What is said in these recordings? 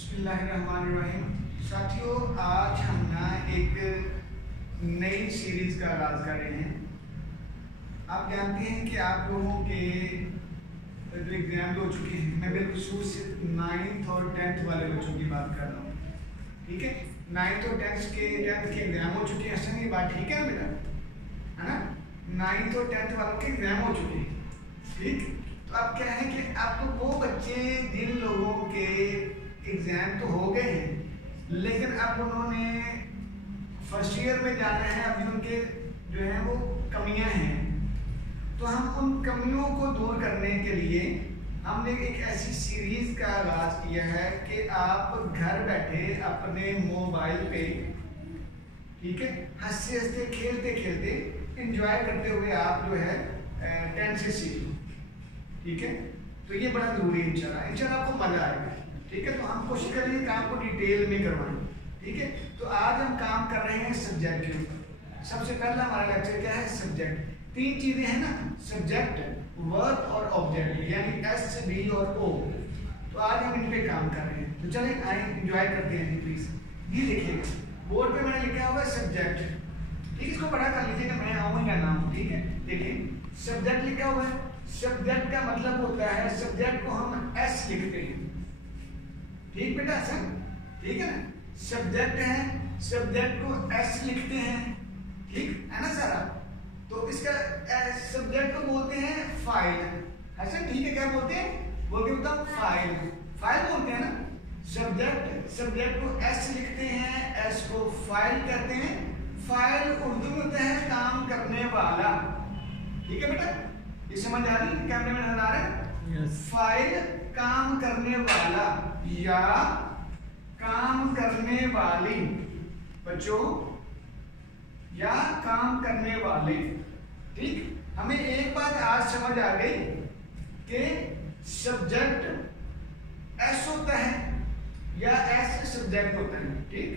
बिस्मिल्लाहिर्रहमानिर्रहीम। साथियों, आज हम ना एक नई सीरीज का आगाज कर रहे हैं। आप जानते हैं कि आप लोगों के जो एग्जाम हो चुके हैं, मैं बिल्कुल शुरू से 9th और 10th वाले बच्चों की बात कर रहा हूँ। ठीक है, 9th और 10th के एग्जाम हो चुके हैं। ऐसा नहीं, बात ठीक है ना बेटा, है ना? 9th और 10th वालों के एग्जाम हो चुके हैं। ठीक, तो अब क्या है कि आपको वो बच्चे जिन लोगों के एग्जाम तो हो गए हैं, लेकिन अब उन्होंने फर्स्ट ईयर में जाना है, अभी उनके जो है वो कमियां हैं, तो हम उन कमियों को दूर करने के लिए हमने एक ऐसी सीरीज का आगाज किया है कि आप घर बैठे अपने मोबाइल पे, ठीक है, हंसते हंसते खेलते खेलते एंजॉय करते हुए आप जो है 10 से सीख लो। ठीक है, तो ये बड़ा जरूरी है। इंशाल्लाह आपको मजा आएगा। ठीक है, तो हम कोशिश करेंगे काम को डिटेल में करवाएं। ठीक है, तो आज हम काम कर रहे हैं सब्जेक्ट के ऊपर। सबसे पहला हमारा लेक्चर क्या है? सब्जेक्ट। तीन चीजें हैं ना, सब्जेक्ट, वर्ब और ऑब्जेक्ट, यानी एस, बी और ओ। तो आज हम इन पे काम कर रहे हैं। तो चलिए आए एंजॉय करते हैं प्लीज। ये देखिएगा बोर्ड पे मैंने लिखा हुआ है सब्जेक्ट। ठीक, इसको पढ़ा कर लीजिएगा, मैं आऊँ या ना आऊँ। ठीक है, देखिए सब्जेक्ट लिखा हुआ है। सब्जेक्ट का मतलब होता है, सब्जेक्ट को हम एस लिखते हैं। ठीक बेटा, सर ठीक है ना? सब्जेक्ट है, सब्जेक्ट को एस लिखते हैं। ठीक है ना सर? तो इसका सब्जेक्ट को बोलते हैं फाइल। ऐसा ठीक है, क्या बोलते हैं? वो क्या होता है? फाइल। फाइल बोलते हैं ना। सब्जेक्ट को एस लिखते हैं, एस को फाइल कहते हैं। फाइल उर्दू में होता है काम करने वाला। ठीक है बेटा, ये समझ आ रही है? कैमरे में नजर आ रहा है? yes. फाइल काम करने वाला या काम करने वाली बच्चों, या काम करने वाले। ठीक, हमें एक बात आज समझ आ गई कि सब्जेक्ट एस होता है या एस सब्जेक्ट होता है। ठीक,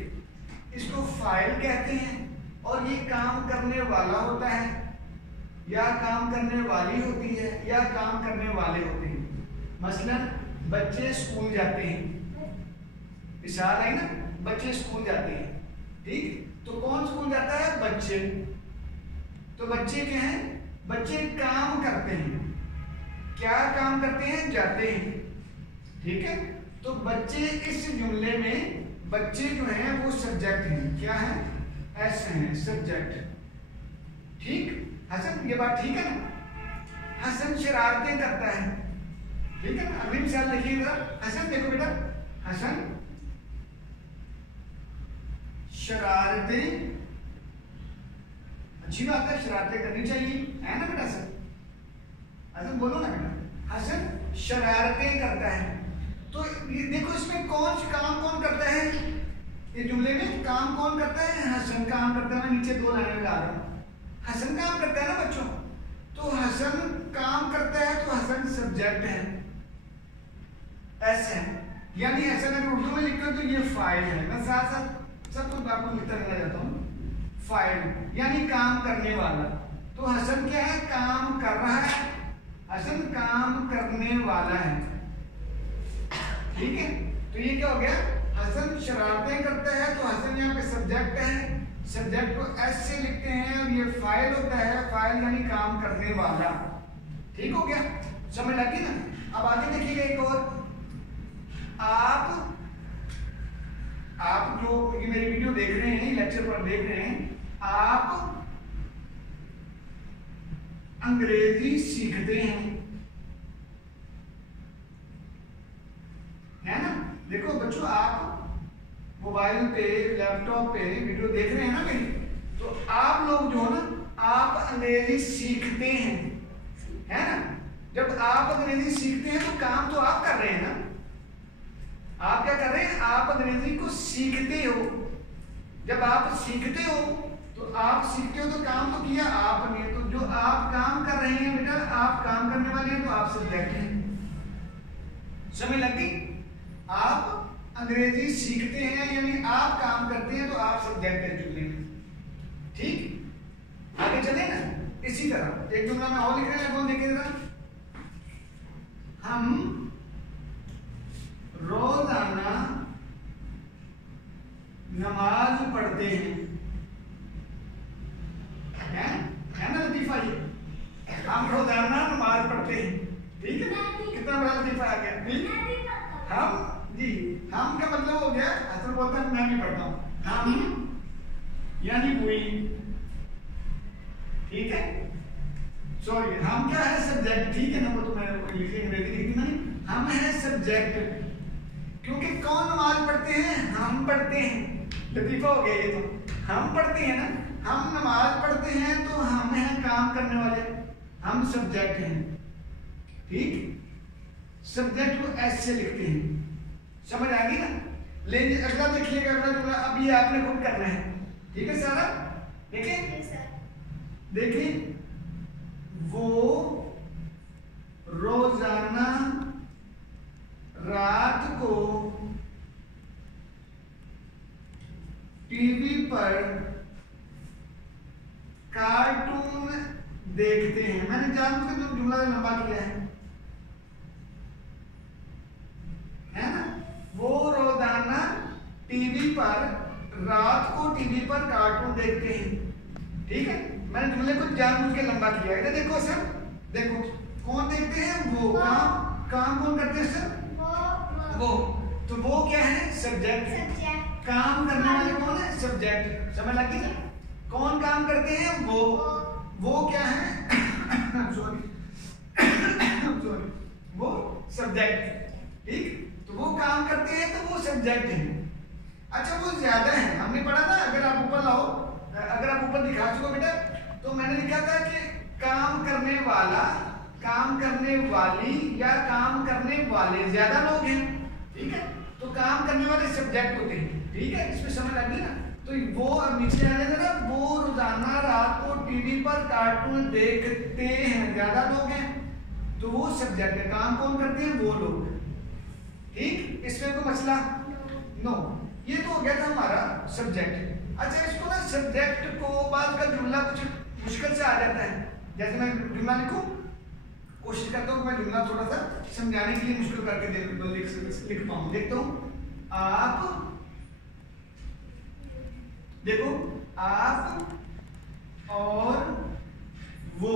इसको फाइल कहते हैं और ये काम करने वाला होता है या काम करने वाली होती है या काम करने वाले होते हैं। मसलन बच्चे स्कूल जाते हैं, मिसाल है ना, बच्चे स्कूल जाते हैं। ठीक, तो कौन स्कूल जाता है? बच्चे। तो बच्चे क्या हैं? बच्चे काम करते हैं। क्या काम करते हैं? जाते हैं। ठीक है, तो बच्चे इस जुमले में बच्चे जो हैं वो सब्जेक्ट हैं। क्या है? एस हैं, सब्जेक्ट। ठीक, हसन, ये बात ठीक है ना? हसन शरारतें करता है। ठीक है ना? अगली मिसाल देखिएगा। हसन, देखो बेटा, हसन शरारतें, अच्छी बात है, शरारतें करनी चाहिए, है ना बेटा? सर हसन बोलो ना बेटा। हसन शरारतें करता है। तो ये देखो, इसमें कौन काम कौन करता है? ये जुमले में काम कौन करता है? हसन काम करता है। मैं नीचे दो लाइनें लगा रहा हूं। हसन काम करता है ना बच्चों, तो हसन काम करता है, तो हसन सब्जेक्ट है, एस है। यानी ऐसा अगर उर्दू में लिखते हो तो ये फाइल है। मैं साथ साथ सब कुछ आपको लिखता रहना चाहता हूँ। फाइल यानी काम करने वाला। तो हसन क्या है? काम कर रहा है। हसन काम करने वाला है। ठीक है, तो ये क्या हो गया? हसन शरारतें करता है, तो हसन यहाँ पे सब्जेक्ट है। सब्जेक्ट को एस से लिखते हैं और ये फाइल होता है। फाइल यानी काम करने वाला। ठीक हो गया, समझ लगी ना? अब आगे देखिएगा एक और। आप जो ये मेरी वीडियो देख रहे हैं, लेक्चर पर देख रहे हैं, आप अंग्रेजी सीखते हैं, है ना? देखो बच्चों, आप मोबाइल पे, लैपटॉप पे वीडियो देख रहे हैं ना मेरी, तो आप लोग जो है ना, आप अंग्रेजी सीखते हैं, है ना? जब आप अंग्रेजी सीखते हैं तो काम तो आप कर रहे हैं ना। आप क्या कर रहे हैं? आप अंग्रेजी को सीखते हो। जब आप सीखते हो तो आप सीखते हो, तो काम तो किया आपने। तो जो आप काम कर रहे हैं बेटा, आप काम करने वाले हैं, तो आप सब्जेक्ट हैं। समझ लग गई? आप अंग्रेजी सीखते हैं यानी आप काम करते हैं, तो आप सब्जेक्ट है जुमले में। ठीक, आगे चले ना। इसी तरह एक जुमला में और लिख रहे हैं, कौन देखिएगा। हम रोजाना नमाज पढ़ते हैं, है ना लतीफा? ये हम रोजाना नमाज पढ़ते हैं, ठीक है? कितना बड़ा लतीफा आ गया। हम जी, हम का मतलब हो गया, असल बोलता है मैं भी पढ़ता हूँ, हम यानी वी, ठीक है? सॉरी, हम क्या है? सब्जेक्ट, ठीक है ना? वो तो मैंने लिखी अंग्रेजी लिखी नहीं, हम है सब्जेक्ट, क्योंकि कौन नमाज पढ़ते हैं? हम पढ़ते हैं। लतीफा हो गया ये तो, हम पढ़ते हैं ना, हम नमाज पढ़ते हैं तो हम हैं काम करने वाले, हम सब्जेक्ट हैं, ठीक? सब्जेक्ट को एस से लिखते हैं, समझ आ गई ना? लेकिन अगला देखिएगा, अगला जुमला अब ये आपने खुद करना है, ठीक है सारा? देखिए देखिए, वो रोजाना रात को टीवी पर कार्टून देखते हैं। मैंने जानबूझ के जुमला लंबा किया है ना? वो रोजाना टीवी पर रात को टीवी पर कार्टून देखते हैं, ठीक है? मैंने जुमले को जानबूझ के लंबा किया है। देखो सर, देखो कौन देखते हैं? वो। काम कौन करते हैं सर? वो। तो वो क्या है? सब्जेक्ट। काम करने वाले कौन है? सब्जेक्ट। समझ लगी ना? कौन काम करते हैं? वो क्या है? सॉरी वो सब्जेक्ट, ठीक? तो वो काम करते हैं तो वो सब्जेक्ट है। अच्छा, वो ज्यादा है, हमने पढ़ा ना, अगर आप ऊपर लाओ, अगर आप ऊपर दिखा चुको बेटा, तो मैंने लिखा था कि काम करने वाला, काम करने वाली या काम करने वाले ज्यादा लोग हैं, ठीक है? तो काम करने वाले सब्जेक्ट होते हैं, ठीक है? इसमें समझ आ गई ना? तो वो अब नीचे आ जाएगा ना, वो रोजाना रात को टीवी पर कार्टून देखते हैं, ज्यादा लोग हैं, तो वो सब्जेक्ट है। काम कौन करते हैं? वो लोग, ठीक? इसमें कोई मसला नो। ये तो हो गया था हमारा सब्जेक्ट। अच्छा, इसको ना सब्जेक्ट को बाद का जुमला कुछ मुश्किल से आ जाता है। जैसे मैं जुमला लिखूं, कोशिश करता हूँ मैं जुमला थोड़ा सा समझाने के लिए मुश्किल करके लिख पाऊं। देखता हूँ, आप देखो, आप और वो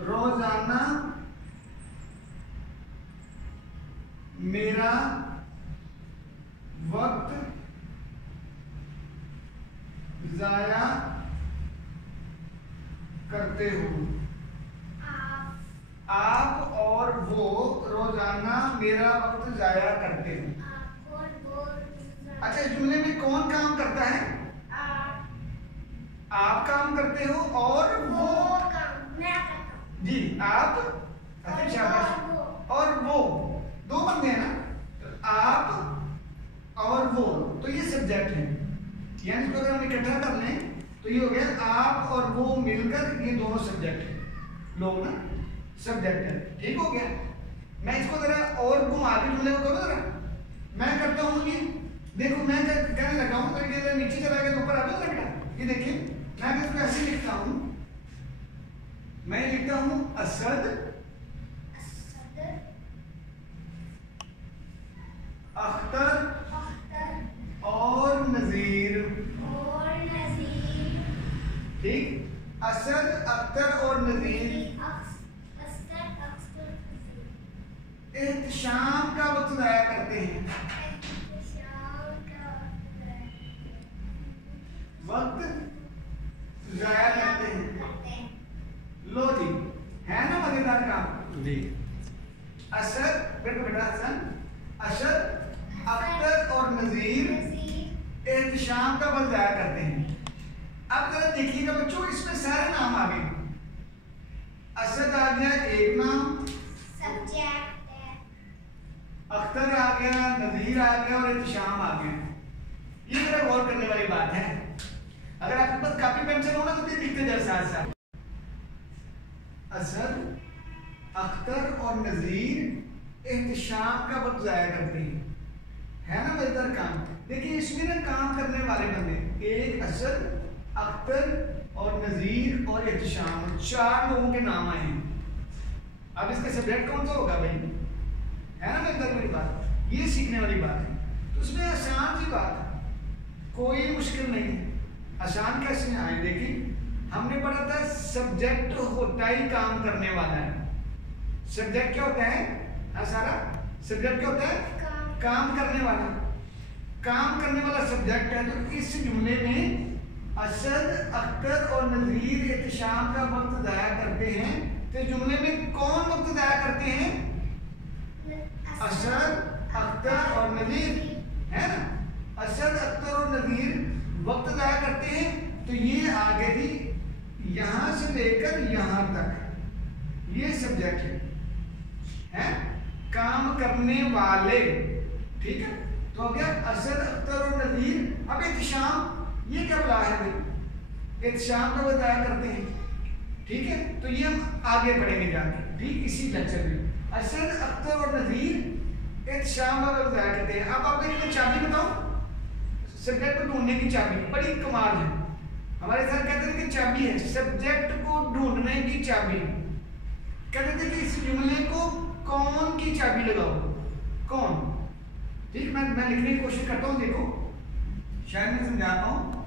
रोजाना मेरा वक्त जाया करते हो। आप और वो रोजाना मेरा वक्त जाया करते हो। अच्छा, इस जुमले में कौन काम करता है? आप काम करते हो और वो जी, आप। अच्छा, शाबाश। और वो दो बंदे हैं ना, तो आप और वो, तो ये सब्जेक्ट है। यानी इसको अगर हम इकट्ठा कर लें तो ये हो गया आप और वो मिलकर, ये दोनों सब्जेक्ट है, लोग ना सब्जेक्ट है, ठीक हो गया? मैं इसको जरा और घुमा के जुमले को करो जरा, मैं करता हूँ ये। देखो मैं कहने लगा हूँ, तो नीचे चला गया तो ऊपर आ गया बेटा। ये देखिए, मैं इसको ऐसे लिखता हूँ, मैं लिखता हूँ असद, अख्तर और नजीर, ठीक? असद, अख्तर और नजीर शाम का वक्त जाया करते हैं, वक्त जाया करते हैं। लो जी, है ना मजेदार काम जी? असद, बेटा हसन, असद, अख्तर और नजीर एहतशाम का वक्त जाया करते हैं। अब जरा देखिएगा बच्चों, इसमें सारे नाम आ गए। असद आ गया एक नाम, अख्तर आ गया, नजीर आ गया और एहतशाम आ गया। ये जरा गौर करने वाली बात है। अगर आपके पास कापी पेंसिल हो ना तो लिखते जाए साथ साथ। असद, अख्तर और नजीर एहतशाम का वक्त जाया करते हैं, है ना मजेदार काम? देखिए इसमें ना काम करने वाले बंदे, एक असद, अख्तर और नजीर और एहतशाम, 4 लोगों के नाम आए हैं। अब इसका सब्जेक्ट कौन सा होगा भाई? है ना मजेदार मेरी बात? ये सीखने वाली बात है। तो उसमें आसान सी बात है, कोई मुश्किल नहीं है। आसान कैसे आए? देखिए हमने पढ़ा था सब्जेक्ट होता ही काम करने वाला है। सब्जेक्ट क्या होता है? सारा सब्जेक्ट क्या होता है? काम करने वाला। काम करने वाला सब्जेक्ट है। तो इस जुमले में असद, अख्तर और नज़ीर एहतिशाम का वक्त ज़ाया करते हैं। तो जुमले में कौन वक्त ज़ाया करते हैं? असद, अख्तर और नज़ीर, है ना? असद, अख्तर और नज़ीर वक्त ज़ाया करते हैं। तो ये आगे भी यहां से लेकर यहां तक ये सब्जेक्ट है, काम करने वाले। ठीक है, तो हो गया असद, अख्तर और नज़ीर। अब एहतिशाम, ये क्या बुला है भाई? एहतिशाम का बताया करते हैं। ठीक है, तो ये हम आगे पढ़ेंगे जाके, ठीक इसी लेक्चर में। असद, अख्तर और नज़ीर एहतिशाम का बताया करते हैं। अब आपको एक चाबी बताओ, सब्जेक्ट को ढूंढने की चाबी बड़ी कमाल है। हमारे सर कहते थे कि चाबी है, सब्जेक्ट को ढूंढने की चाबी। कहते थे कि इस जुमले को कौन की चाबी लगाओ, कौन। ठीक, मैं लिखने की कोशिश करता हूँ, देखो शायद मैं समझाता हूँ।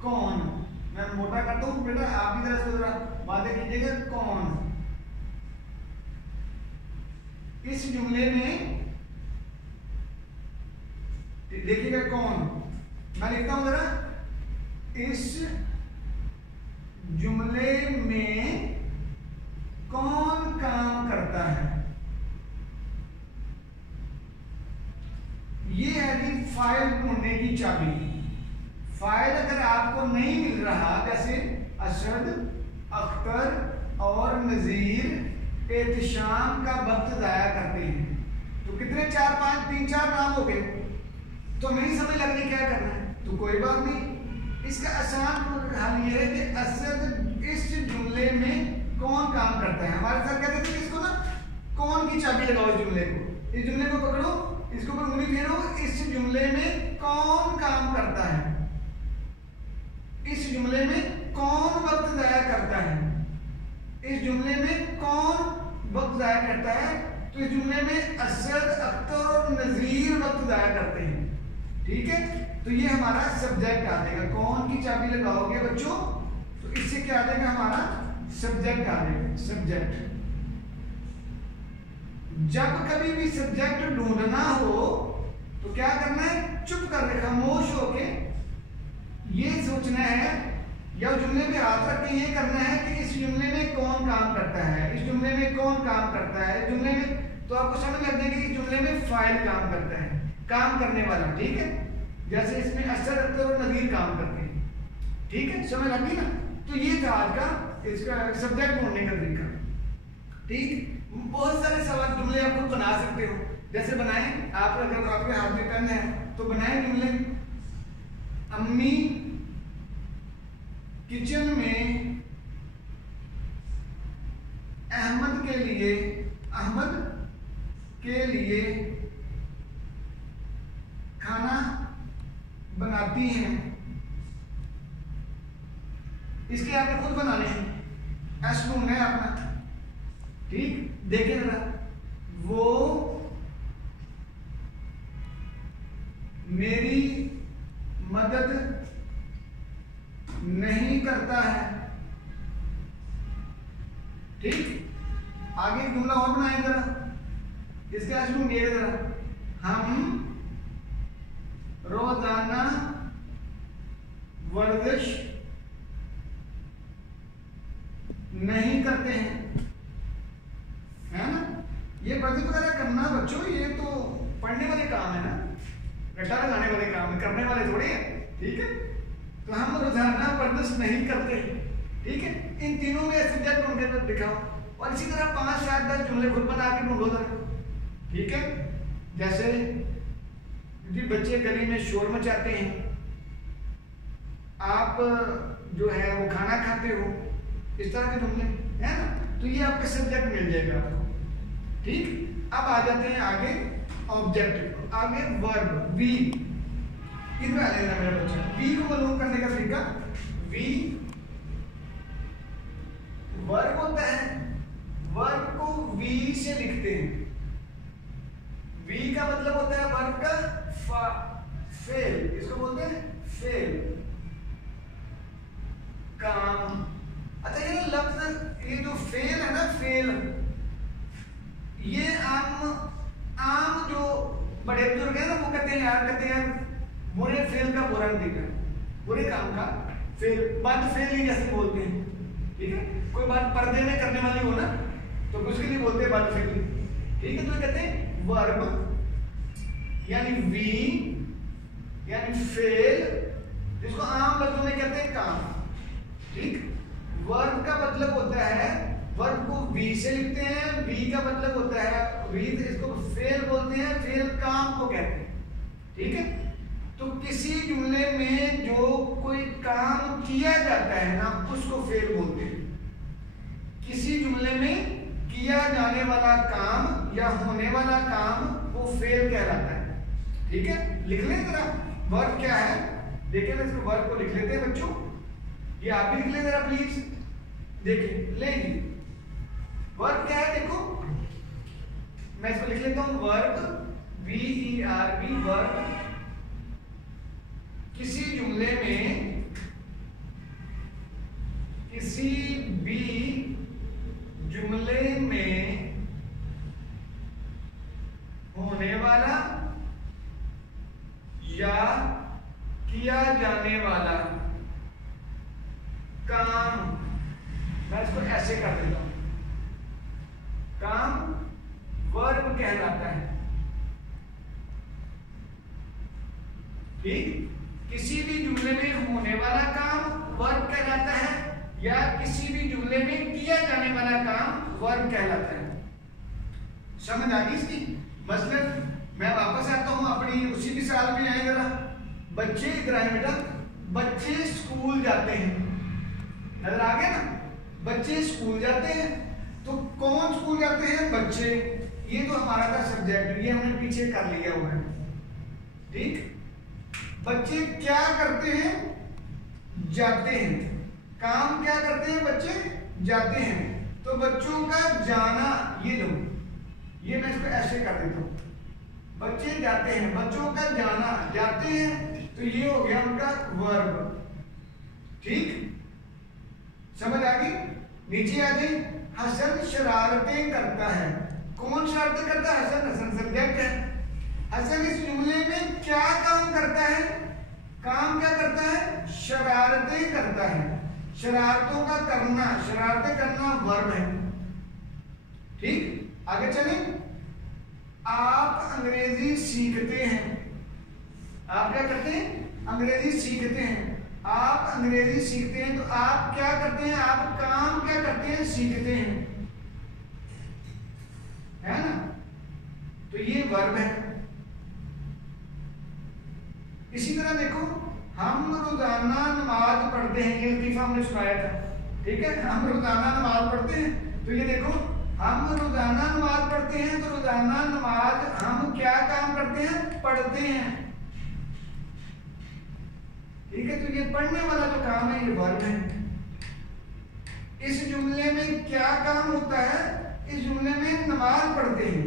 कौन, मैं मोटा करता हूँ बेटा, आप भी जरा बातें कीजिएगा। कौन, इस जुमले में देखिएगा कौन। मैं लिखता हूं जरा, इस जुमले में कौन काम करता है। ये है कि फाइल ढूंढने की चाबी। फाइल अगर आपको नहीं मिल रहा, जैसे असद, अख्तर और नज़ीर एहतिशाम का वक्त ज़ाया करते हैं, तो कितने 4 5 3 4 नाम हो गए। तो नहीं समझ लग रही क्या करना है, तो कोई बात नहीं, इसका आसान हल ये है कि असद इस जुमले में कौन काम करता है। हमारे सर कहते थे इसको ना कौन की चाबी लगाओ इस जुमले को। इस जुमले को पकड़ो, इसको ऊपर उंगली फेरो, इस जुमले में कौन काम करता है, इस जुमले में कौन वक्त ज़ाया करता है, इस जुमले में कौन वक्त ज़ाया करता है। तो इस जुमले में असद, अख्तर और नज़ीर वक्त ज़ाया करते हैं। ठीक है, तो ये हमारा सब्जेक्ट आ जाएगा। कौन की चाबी लगाओगे बच्चों, तो इससे क्या आ जाएगा? हमारा सब्जेक्ट आ जाएगा। सब्जेक्ट, जब कभी भी सब्जेक्ट ढूंढना हो तो क्या करना है? चुप कर, खामोश होके ये सोचना है, या जुमले पे हाथ रख के ये करना है कि इस जुमले में कौन काम करता है, इस जुमले में कौन काम करता है। जुमले में तो आपको समझ लग जाएगी कि जुमले में फाइल काम करता है, काम करने वाला। ठीक है, जैसे इसमें असद, अख्तर और नज़ीर काम करते हैं। ठीक है, समझ लग गई ना? तो ये था आज का इसका सब्जेक्ट ढूंढने का तरीका। ठीक, बहुत सारे सवाल जुमले आप खुद बना सकते हो। जैसे बनाएं आप, अगर आपके हाथ में पेन है तो बनाएं जुमले। अम्मी किचन में अहमद के लिए खाना बनाती हैं। इसके आपने खुद बनाने हैं, ऐसा ढूंढना है अपना। ठीक, देखिए जरा, वो मेरी मदद नहीं करता है। ठीक, आगे जुमला और बनाए जरा, इसके आज ढूंढिए जरा। हम रोजाना वर्जिश नहीं करते हैं, है ना? ये वर्जिश वगैरह करना बच्चों, ये तो पढ़ने वाले काम है ना, रट्टा लगाने वाले काम है, करने वाले थोड़े हैं। ठीक है, तो हम रोजाना वर्जिश नहीं करते। ठीक है, इन तीनों में सब्जेक्ट ढूंढ के दिखाओ, और इसी तरह 5 7 10 जुमले खुद बना के ढूंढो जरा। ठीक है, जैसे जी बच्चे गली में शोर मचाते हैं, आप जो है वो खाना खाते हो, इस तरह के जुमले, है ना? तो ये आपका सब्जेक्ट मिल जाएगा आपको। ठीक, अब आ जाते हैं आगे ऑब्जेक्ट, आगे वर्ब, वी। इधर आ जाएगा मेरा बच्चा, वी को मालूम करने का तरीका। वी वर्ब होता है, वर्ब को वी से लिखते हैं। वी का मतलब होता है फेल, इसको बोलते हैं फेल, काम। अच्छा ये लफ्ज, ये जो फेल है ना, फेल, ये आम जो बड़े बुजुर्ग हैं ना वो कहते हैं यार, कहते हैं बुरे फेल का बुरा नतीजा, बुरे काम का फेल, बद फेल ही जैसे बोलते हैं, ठीक है। कोई बात पर्दे में करने वाली हो ना तो उसके लिए बोलते हैं बद फेल, ठीक है। तो कहते हैं वर्ब यानी वी यानी फेल, जिसको आम लफ्जों में कहते हैं काम, ठीक। वर्ब का मतलब होता है, वर्ब को वी से लिखते हैं, वी का मतलब होता है वी, इसको फेल बोलते हैं, फेल काम को कहते हैं, ठीक है। तो किसी जुमले में जो कोई काम किया जाता है ना उसको फेल बोलते हैं। किसी जुमले में किया जाने वाला काम या होने वाला काम वो फेल कहलाता है, ठीक है। लिख लें जरा वर्ब क्या है, देखिए ना, इसको वर्ब को लिख लेते हैं बच्चों, ये आप भी लिख लें जरा प्लीज, देखिए लेंगे वर्ब क्या है, देखो मैं इसको लिख लेता हूं, वर्ब VERB, वर्ब किसी जुमले में, किसी भी जुमले में होने वाला या किया जाने वाला काम, मैं इसको ऐसे कर देता हूं, काम वर्ब कहलाता है, ठीक। किसी भी जुमले में होने वाला काम वर्ब कहलाता है या किसी भी जुमले में किया जाने वाला काम वर्ब कहलाता है। समझ आ गई इसकी? मसलन मैं वापस आता हूं अपनी उसी मिसाल में आए जरा, बच्चे इधर आए बेटा, बच्चे स्कूल जाते हैं, नजर आ गया ना, बच्चे स्कूल जाते हैं, तो कौन स्कूल जाते हैं? बच्चे, ये तो हमारा था सब्जेक्ट, ये हमने पीछे कर लिया हुआ है, ठीक। बच्चे क्या करते हैं? जाते हैं, काम क्या करते हैं? बच्चे जाते हैं, तो बच्चों का जाना, ये लो, ये मैं इसको ऐसे कर देता हूं, बच्चे जाते हैं, बच्चों का जाना, जाते हैं, तो ये हो गया उनका वर्ब, ठीक। समझ आ गई? नीचे आ गई, हसन शरारतें करता है, कौन शरारतें करता है? हसन, हसन सब्जेक्ट है। हसन इस जुमले में क्या काम करता है? काम क्या करता है? शरारतें करता है, शरारतों का करना, शरारतें करना वर्ब है, ठीक। आगे चलें, आप अंग्रेजी सीखते हैं, आप क्या करते हैं? अंग्रेजी सीखते हैं, आप अंग्रेजी सीखते हैं, तो आप क्या करते हैं? आप काम क्या करते हैं? सीखते हैं, है ना, तो ये वर्ब है। इसी तरह देखो, हम रोजाना नमाज पढ़ते हैं, ये लतीफा हमने सुनाया था, ठीक है, हम रोजाना नमाज पढ़ते हैं, तो ये देखो हम रोजाना नमाज पढ़ते हैं, तो रोजाना नमाज हम क्या काम करते हैं? पढ़ते हैं, ठीक है। तो ये पढ़ने वाला जो काम है ये वर्ब है। इस जुमले में क्या काम होता है? इस जुमले में नमाज पढ़ते हैं,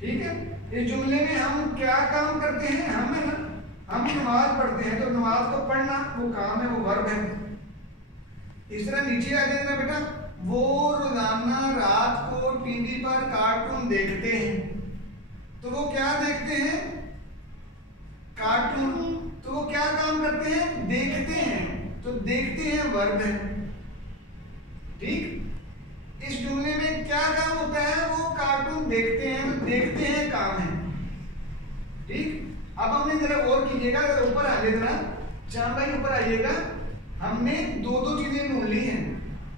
ठीक है। इस जुमले में हम क्या काम करते हैं? हम है ना, हम नमाज पढ़ते हैं, तो नमाज को पढ़ना वो काम है, वो वर्ब है। इस तरह नीचे आ जाएगा बेटा, वो रोजाना रात को टीवी पर कार्टून देखते हैं, तो वो क्या देखते हैं? कार्टून, तो वो क्या काम करते हैं? देखते हैं, तो देखते हैं वर्ब है, ठीक। इस जुमले में क्या काम होता है? वो कार्टून देखते हैं, तो देखते हैं काम है, ठीक। अब हमने जरा गौर कीजिएगा, ऊपर आ जाइएगा, चांद भाई ऊपर आइएगा, हमने दो दो चीजें ढूंढ ली हैं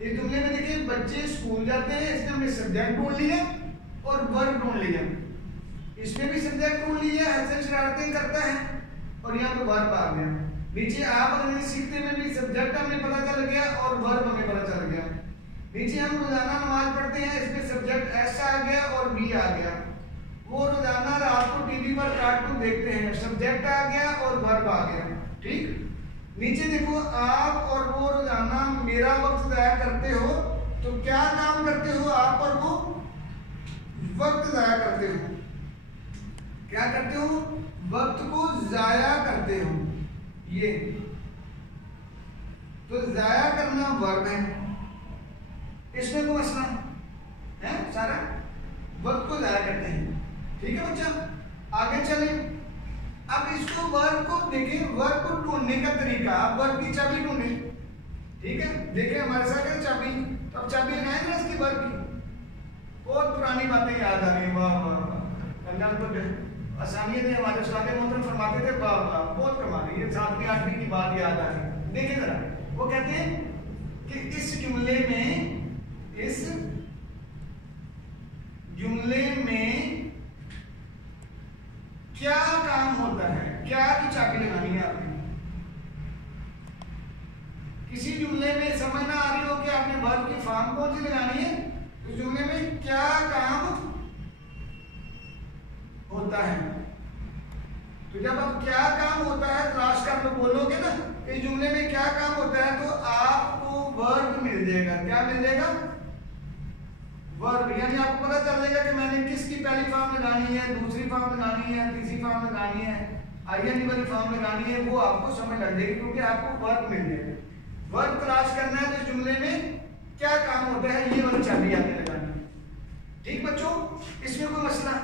इस जुमले में। देखिए बच्चे स्कूल जाते हैं, इसमें हमने सब्जेक्ट ढूंढ लिया और वर्ब ढूंढ लिया, इसमें भी सब्जेक्ट ढूंढ लिया, हसन शरारतें करता है, और यहाँ पे वर्ब आ गया। नीचे आप अंग्रेजी सीखते में भी सब्जेक्ट हमें पता चल गया और वर्ब हमें पता चल गया। नीचे हम रोजाना नमाज पढ़ते हैं, इसमें सब्जेक्ट ऐसा आ गया और बी आ गया। वो रोजाना रात को टीवी पर कार्टून देखते हैं, सब्जेक्ट आ गया और वर्ब आ गया, ठीक। नीचे देखो, आप और वो रोजाना मेरा वक्त जाया करते हो, तो क्या काम करते हो? आप और वो वक्त जाया करते हो, क्या करते हो, वक्त को जाया करते हो। ये तो जाया करना वर्ब है, इसमें कोई मसला है, सारा वक्त को जाया करते हैं। ठीक है बच्चा, आगे चले। अब इसको वर्ब को देखें, वर्ब को ढूंढने का तरीका, आप वर्ब की चाबी ढूंढे। ठीक है, देखें हमारे साथ है चाबी, तो अब चाबी लगाएंगे ना इसकी वर्ब की। बहुत पुरानी बातें याद आ रही है, वाह वाह वाह, कल्याणपुर आसानियत है, हमारे उस्ताद मोहतरम फरमाते थे, वाह वाह बहुत कमाल है, ये 7वीं 8वीं की बात याद आ रही है। देखिए जरा, वो कहते हैं कि इस जुमले में क्या काम होता है, क्या की चाबी लगानी है आपने। किसी जुमले में समझ ना आ रही हो कि आपने वर्ब की फॉर्म कौन सी लगानी है, इस जुमले में क्या काम होता है। तो जब अब क्या काम होता है तलाश कर लो, बोलोगे ना इस जुमले में क्या काम होता है, तो आपको वर्ब मिल जाएगा। क्या मिल जाएगा, वर्ब। यानी आपको पता चल जाएगा कि मैंने किसकी पहली फॉर्म लगानी है, दूसरी फॉर्म लगानी है, तीसरी फॉर्म लगानी है, आईएनजी वाली फॉर्म लगानी है, वो आपको समझ लग जाएगी क्योंकि आपको वर्ब मिल जाएगा। वर्ब तलाश करना है तो जुमले में क्या काम होता है, ये वाली चाबी आपने लगानी है। ठीक बच्चों, इसमें कोई मसला।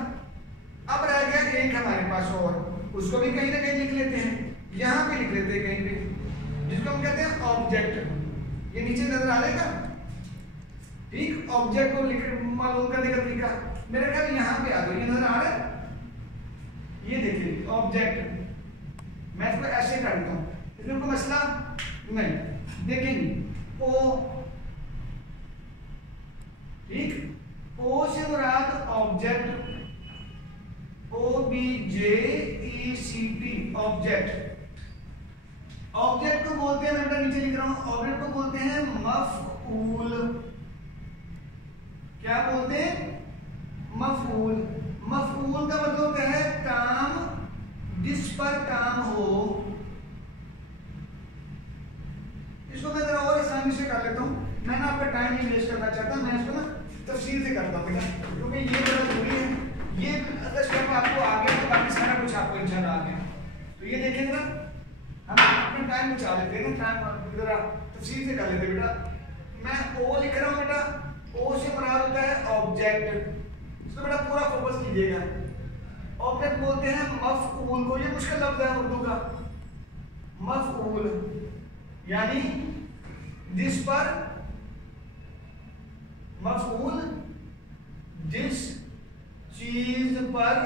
अब रह गया एक हमारे पास और, उसको भी कहीं ना कहीं लिख लेते हैं, यहाँ पे लिख लेते हैं कहीं पे, जिसको हम कहते हैं ऑब्जेक्ट। ये नीचे नजर आ जाएगा। ठीक, ऑब्जेक्ट को लिख मालूम करने का तरीका मेरे ख्याल यहाँ पे आ गया, ये नजर आ रहा है। ये देखिए ऑब्जेक्ट, मैं इसको ऐसे करता हूँ, इसमें कोई मसला नहीं। देखेंगे ओ, ठीक, ओ से मुराद ऑब्जेक्ट, OBJECT ऑब्जेक्ट। ऑब्जेक्ट को बोलते हैं, मैं नीचे लिख रहा हूं, ऑब्जेक्ट को बोलते हैं मफऊल। क्या बोलते हैं, मफऊल। मफऊल का मतलब है काम जिस पर काम हो। इसको मैं जरा और आसानी से कर लेता हूं, मैं ना आपका टाइम नहीं वेस्ट करना चाहता, मैं इसको ना तफसील से करता हूं बेटा, क्योंकि ये बड़ा जरूरी है। ये अगर स्टेप आपको आ गया तो बाकी सारा कुछ आपको इंशाल्लाह आ गया। तो ये देखेंगे ना, हम अपना टाइम बचा लेते हैं ना, टाइम जरा तफसील से कर लेते हैं बेटा। मैं ओ लिख रहा हूँ बेटा, ओ से मुराद होता है ऑब्जेक्ट, इसको बेटा पूरा फोकस कीजिएगा। ऑब्जेक्ट बोलते हैं मफऊल को, ये मुश्किल लफ्ज है उर्दू का, मफऊल यानी जिस पर, मफऊल जिस चीज पर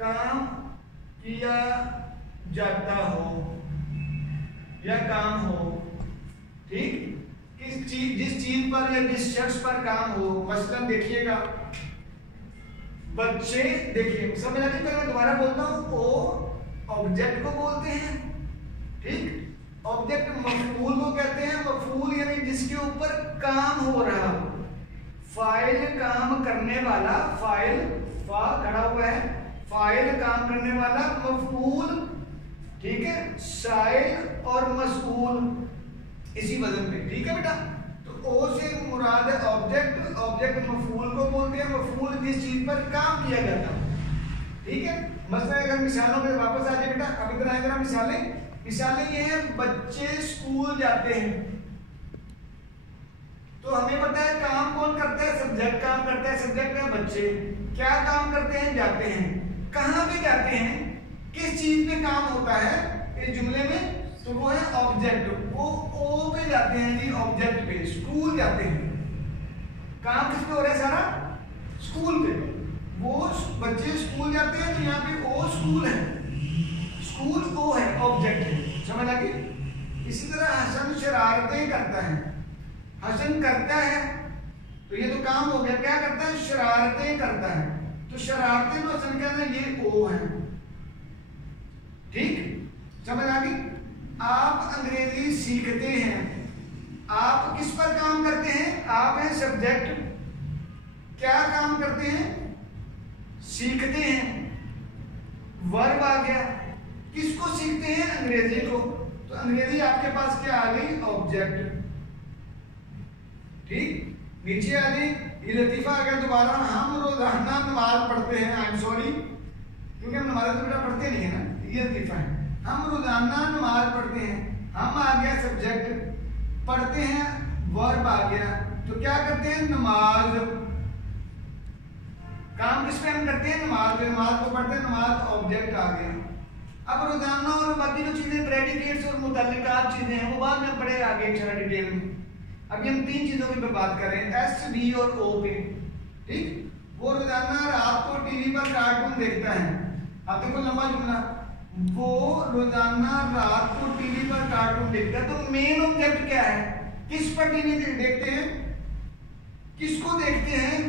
काम किया जाता हो या काम हो। ठीक, किस चीज, जिस चीज पर या जिस शख्स पर काम हो। मसलन देखिएगा बच्चे, देखिए समझ आती, मैं दोबारा बोलता हूं, ओ ऑब्जेक्ट को बोलते हैं। ठीक, ऑब्जेक्ट मफऊल को कहते हैं। मफऊल यानी जिसके ऊपर काम हो रहा हो, फाइल काम करने वाला, फाइल फा खड़ा हुआ है, फाइल काम करने वाला, मफऊल। ठीक है, शाइल और मसऊल इसी वजन पे। ठीक है बेटा, तो ओ से मुराद है ऑब्जेक्ट, ऑब्जेक्ट मफऊल को बोलते हैं, मफऊल जिस चीज पर काम किया जाता है। ठीक है, मसलन अगर मिसालों पे वापस आ जाए बेटा, अब इधर आए जरा मिसालें। मिसालें ये हैं, बच्चे स्कूल जाते हैं, तो हमें पता है काम कौन करता है, सब्जेक्ट काम करता है, सब्जेक्ट है बच्चे। क्या काम करते हैं, जाते हैं। कहां पे जाते हैं, किस चीज पे काम होता है इस जुमले में, तो वो है ऑब्जेक्ट। वो ओ पे जाते हैं जी, ऑब्जेक्ट पे, स्कूल जाते हैं। काम किस पे हो रहा है, सारा स्कूल पे। वो बच्चे स्कूल जाते हैं, तो यहाँ पे ओ स्कूल है, स्कूल ओ है, ऑब्जेक्ट है। समझ आ गई। इसी तरह हसन शरारतें करता है, हसन करता है, तो ये तो काम हो गया। क्या करता है, शरारतें करता है, तो शरारतें तो हसन कहना, ये ओ है। ठीक, समझ आ गई। आप अंग्रेजी सीखते हैं, आप किस पर काम करते हैं, आप हैं सब्जेक्ट। क्या काम करते हैं, सीखते हैं, वर्ब आ गया। किसको सीखते हैं, अंग्रेजी को, तो अंग्रेजी आपके पास क्या आ गई, ऑब्जेक्ट। ठीक, नीचे आ गई ये लतीफ़ा आ गया दोबारा। हम रोजाना नमाज पढ़ते हैं, आई एम सॉरी क्योंकि हम नमाज तो बेटा पढ़ते नहीं है ना, ये लतीफ़ा है। हम रोजाना नमाज पढ़ते हैं, हम आ गया सब्जेक्ट, पढ़ते हैं वर्ब आ गया, तो क्या करते हैं नमाज, काम किस पे हम करते हैं नमाज पे, नमाज को पढ़ते हैं, नमाज ऑब्जेक्ट आ गया। अब रोजाना और बाकी जो चीजें प्रेडिकेट्स और मुतल्लिकात चीजें हैं वो बाद में पढ़े आगे थोड़ा डिटेल में। अभी हम तीन चीजों की बात कर रहे हैं, एस, डी और ओ पे, ठीक। वो रोजाना रात को टीवी पर कार्टून देखता है। अब देखो लंबा जुमला, वो रोजाना रात को टीवी पर कार्टून देखता है, तो मेन ऑब्जेक्ट क्या है, किस पर टीवी देखते हैं, किसको देखते हैं,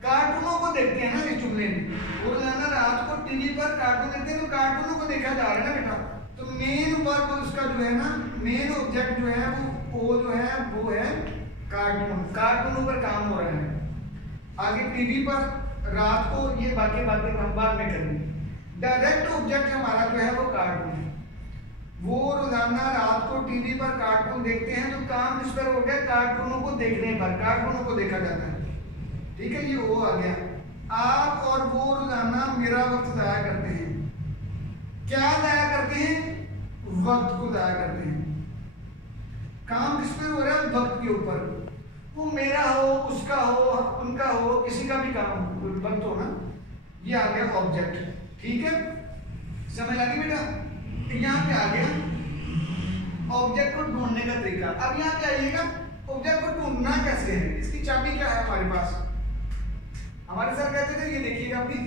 कार्टूनों को देखते हैं ना इस जुमले में। वो रोजाना रात को टीवी पर कार्टून देखते हैं, तो कार्टूनों को देखा जा रहा है ना बेटा। तो मेन वर्ब उसका जो है ना, मेन ऑब्जेक्ट जो है वो जो है वो है कार्टून, कार्टूनों पर काम हो रहा है। आगे टीवी पर रात को, ये बाकी बातें हम बाद में करेंगे। डायरेक्ट ऑब्जेक्ट हमारा जो है वो कार्टून है। वो रोजाना रात को टीवी पर कार्टून देखते हैं, तो काम इस पर हो गया कार्टूनों को देखने पर, कार्टूनों को देखा जाता है, ठीक है। ये वो आ गया। आप और वो रोजाना मेरा वक्त जाया करते हैं। क्या जाया करते हैं, वक्त को जाया करते हैं। काम किस पे हो रहा है, वक्त के ऊपर। वो मेरा हो, उसका हो, उनका हो, किसी का भी काम हो, वक्त हो ना, ये आ गया ऑब्जेक्ट, ठीक है। समझ आ गई बेटा। यहाँ पे आ गया ऑब्जेक्ट को ढूंढने का तरीका। अब यहाँ पे आइएगा, ऑब्जेक्ट को ढूंढना कैसे है, इसकी चाबी क्या है हमारे पास। हमारे सर कहते थे, ये देखिएगा अभी,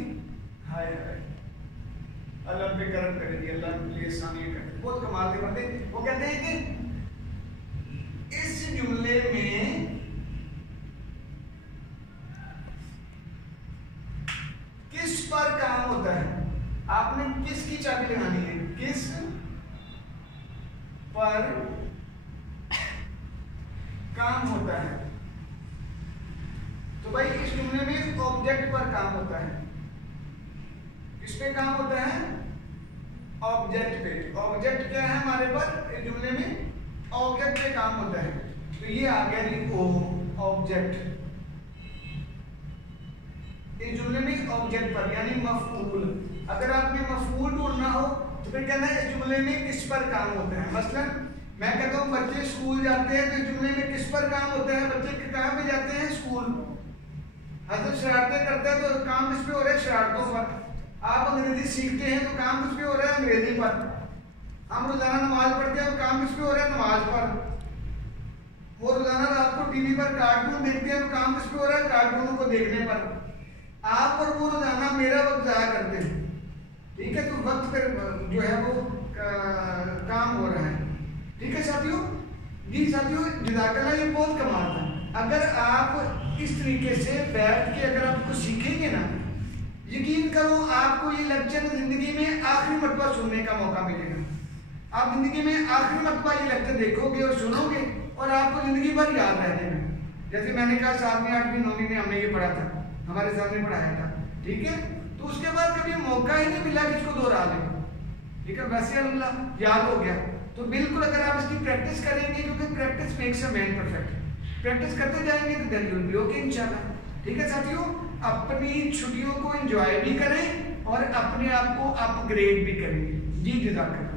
हाय हाय अल्लाह पे करम करे, अल्लाह के सामने करते, बहुत कमाल के बंदे। वो कहते हैं कि इस जुमले में किस पर काम होता है, आपने किसकी चाबी लगानी है, किस पर काम होता है। तो भाई इस जुमले में ऑब्जेक्ट पर काम होता है। किस पे काम होता है, ऑब्जेक्ट पे। ऑब्जेक्ट क्या है हमारे पर इस जुमले में, ऑब्जेक्ट पे काम होता है। तो ये आ गया जी ओ, ऑब्जेक्ट। इस जुमले में ऑब्जेक्ट पर यानी मफऊल। अगर आपने मफऊल ढूंढना हो तो फिर कहना है इस जुमले में किस पर काम होता है। मसलन मैं कहता हूँ बच्चे स्कूल जाते हैं, तो इस जुमले में किस पर काम होता है, बच्चे कहाँ पे जाते हैं, स्कूल। हजरत शरारतें करते हैं, तो काम किस पे हो रहा है, शरारतों पर। आप अंग्रेजी सीखते हैं, तो काम किस पे हो रहा है, अंग्रेजी पर। हम रोजाना नमाज पढ़ते हैं, तो काम किस पे हो रहा है, नमाज पर। वो रोजाना रात को टीवी पर कार्टून देखते हैं, तो काम किस पे हो रहा है, कार्टूनों को देखने पर। आप और वो रोजाना मेरा वक्त जाया करते हैं, ठीक है। तो वक्त पर जो है वो काम हो रहा है, ठीक है साथियों। जी साथियों, जज़ाकल्लाह, ये बहुत कमाल था। अगर आप इस तरीके से बैठ के अगर आप कुछ सीखेंगे ना, यकीन करो आपको ये लेक्चर जिंदगी में आखिरी मरतबा सुनने का मौका मिलेगा। आप जिंदगी में आखिरी मरतबा ये लेक्चर देखोगे और सुनोगे, और आपको जिंदगी भर याद रह जाएगा। जैसे मैंने कहा 7वीं 8वीं 9वीं में हमने ये पढ़ा था, हमारे सामने पढ़ाया था, ठीक है। तो उसके बाद कभी मौका ही नहीं मिला कि इसको दोहरा लें, ठीक है। वैसे अल्लाह याद हो गया। तो बिल्कुल अगर आप इसकी प्रैक्टिस करेंगे, क्योंकि practice makes a man perfect, practice करते जाएंगे तो then you will be okay इंशाल्लाह, ठीक है साथियों। अपनी छुट्टियों को एंजॉय भी करें और अपने आप को अपग्रेड भी करेंगे। जी जज़ाकल्लाह।